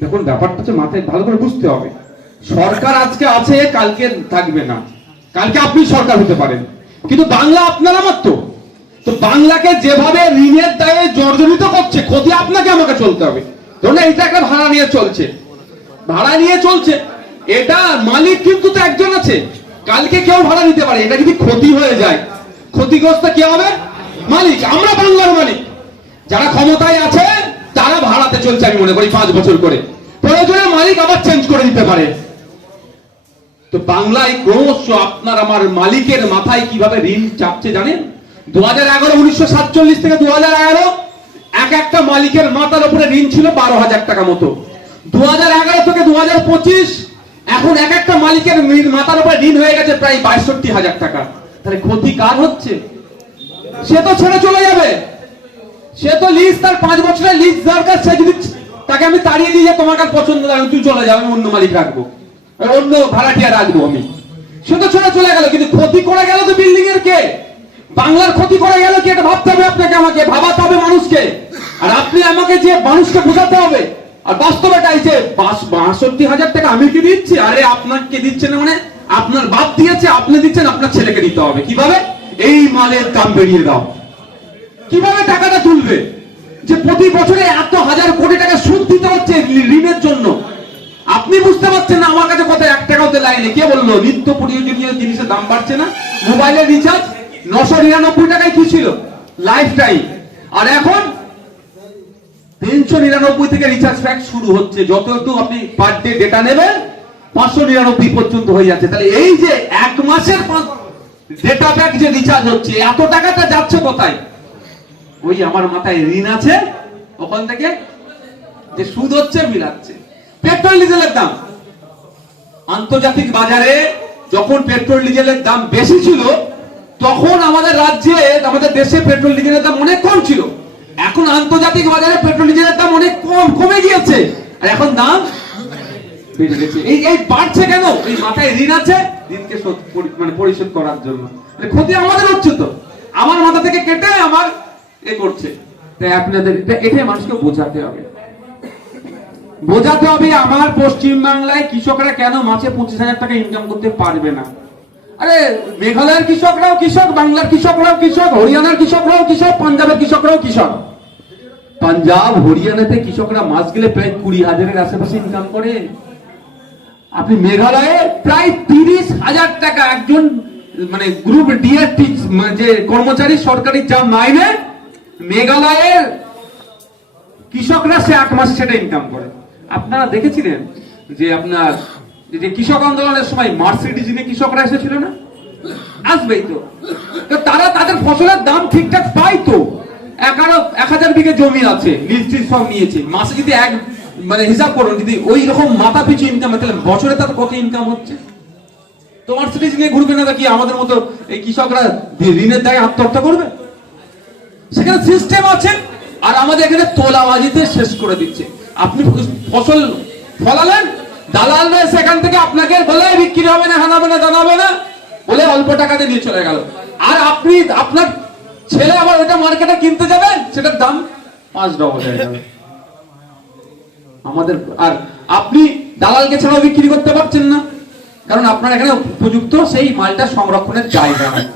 দেখুন ব্যাপারটা হচ্ছে মাথায় ভালো করে বুঝতে হবে। সরকার আজকে আছে, কালকে থাকবে না, কালকে আপনি সরকার হতে পারেন, কিন্তু বাংলা আপনার আমার তো। তো বাংলাকে যেভাবে ঋণের দায়ে জর্জরিত করছে, ক্ষতি আপনাকে আমাকে চলতে হবে। ধরুন এটা একটা ভাড়া নিয়ে চলছে, ভাড়া নিয়ে চলছে, এটা মালিক কিন্তু তো একজন আছে, কালকে কেউ ভাড়া নিতে পারে। এটা যদি ক্ষতি হয়ে যায়, ক্ষতিগ্রস্ত কে হবে? মালিক। আমরা বাংলার মালিক, যারা ক্ষমতায় আছে তারা ভাড়াতে চলছে, আমি মনে করি 5 বছর করে, প্রয়োজনে মালিক আবার চেঞ্জ করে দিতে পারে। তো বাংলায় ক্রমশ আপনার আমার মালিকের মাথায় কিভাবে ঋণ চাপছে জানেন? 1947 থেকে 2011 এক একটা মালিকের মাথার উপরে ঋণ ছিল 12,000 টাকা মতো। 2011 থেকে 2025 এখন এক একটা মালিকের মাথার উপরে ঋণ হয়ে গেছে প্রায় 62,000 টাকা। তাহলে ক্ষতি কার হচ্ছে? সে তো ছেড়ে চলে যাবে, সে তো লিজ, তার 5 বছরের লিজ দরকার। সে যদি তাকে আমি তাড়িয়ে দিই যে তোমার কাছে পছন্দ লাগে তুই চলে যাবে, আমি অন্য মালিক রাখবো, অন্য ভাড়াটিয়া রাখবো আমি, সে তো ছেড়ে চলে গেল। কিন্তু ক্ষতি করে গেল তো বিল্ডিং এর কে? বাংলার ক্ষতি করে গেল কি? এটা ভাবতে হবে আপনাকে, আমাকে ভাবাতে হবে মানুষকে, আর আপনি আমাকে যে মানুষকে বোঝাতে হবে। আর বাস্তবটাই যে 62,000 টাকা আমি কি দিচ্ছি, আরে আপনাকে দিচ্ছেন না, মানে আপনার বাপ দিয়েছে, আপনি দিচ্ছেন, আপনার ছেলেকে দিতে হবে। কিভাবে? এই মালের দাম বেরিয়ে দাও। কিভাবে টাকাটা তুলবে? যে প্রতি বছরে এত হাজার কোটি টাকা সুদ দিতে হচ্ছে ঋণের জন্য, আপনি বুঝতে পারছেন না। আমার কাছে কত 1 টাকাও তো লাইনে। কে বললো নিত্য প্রয়োজনীয় জিনিসের দাম বাড়ছে না? মোবাইলের রিচার্জ 999 টাকায় কি ছিল লাইফ টাইম, আর এখন 399 থেকে রিচার্জ প্যাক শুরু হচ্ছে। যত একটু আপনি পার ডে ডেটা নেবেন 599 পর্যন্ত হয়ে যাচ্ছে। তাহলে এই যে 1 মাসের ডেটা প্যাক যে রিচার্জ হচ্ছে, এত টাকাটা যাচ্ছে কোথায়? ওই আমার মাথায় ঋণ আছে, ওখান থেকে যে সুদ হচ্ছে মিলাচ্ছে। পেট্রোল ডিজেলের দাম, আন্তর্জাতিক বাজারে যখন পেট্রোল ডিজেলের দাম বেশি ছিল, তখন আমাদের রাজ্যে, আমাদের দেশে পেট্রোল ডিজেলের দাম অনেক কম ছিল। এখন আন্তর্জাতিক বাজারে পেট্রোল ডিজেলের দাম অনেক কমে গিয়েছে, আর এখন দাম বেড়ে গেছে। এই বাড়ছে কেন? এই মাথায় ঋণ আছে, ঋণকে মানে পরিশোধ করার জন্য। ক্ষতি আমাদের হচ্ছে তো, আমার মাথা থেকে কেটে আমার এ করছে। তাই আপনাদের এটাই মানুষকে বোঝাতে হবে, বোঝাতে হবে। আমার পশ্চিম বাংলায় কৃষকরা কেন মাসে 25,000 টাকা ইনকাম করতে পারবে না? আরে মেঘালয়ের কৃষকরাও কৃষক, বাংলার কৃষকরাও কৃষক, হরিয়ানার কৃষকরাও কৃষক, পাঞ্জাবের কৃষকরাও কৃষক। পাঞ্জাব হরিয়ানাতে কৃষকরা মাস গেলে প্রায় 20,000-এর আশেপাশে ইনকাম করে। আপনি মেঘালয়ে প্রায় 30,000 টাকা একজন মানে গ্রুপ ডিএসটি যে কর্মচারী সরকারি যা মাইনে, মেঘালয়ের কৃষকরা সে 1 মাসে সেটা ইনকাম করে। আপনারা দেখেছিলেন যে আপনার যে কৃষক আন্দোলনের সময় মার্সিডিজ নিয়ে কৃষকরা এসেছিল না? আসবেই তো। তারা তাদের ফসলের দাম ঠিকঠাক পায় তো। 1,000 বিঘে জমি আছে, লিজ সব নিয়েছে। মাসে যদি মানে হিসাব করুন, যদি ওই রকম মাথা পিছু ইনকাম হয়, তাহলে বছরে তার কত ইনকাম হচ্ছে? তো মার্সিডিজ নিয়ে ঘুরবে না কি আমাদের মতো এই কৃষকরা ঋণের দায়ে আত্মহত্যা করবে? সেখানে সিস্টেম আছে, আর আমাদের এখানে তোলাবাজিতে শেষ করে দিচ্ছে। আপনি ফসল ফলালেন, দালালরা সেখান থেকে আপনাকে বলে বিক্রি হবে না, হানাবে না, জানাবে না বলে অল্প টাকাতে নিয়ে চলে গেল। আর আপনি আপনার ছেলে আবার ওটা মার্কেটে কিনতে যাবেন, সেটার দাম 5 ডবল হয়ে যাবে আমাদের। আর আপনি দালালকে ছাড়াও বিক্রি করতে পারছেন না, কারণ আপনার এখানে উপযুক্ত সেই মালটা সংরক্ষণের জায়গা নেই।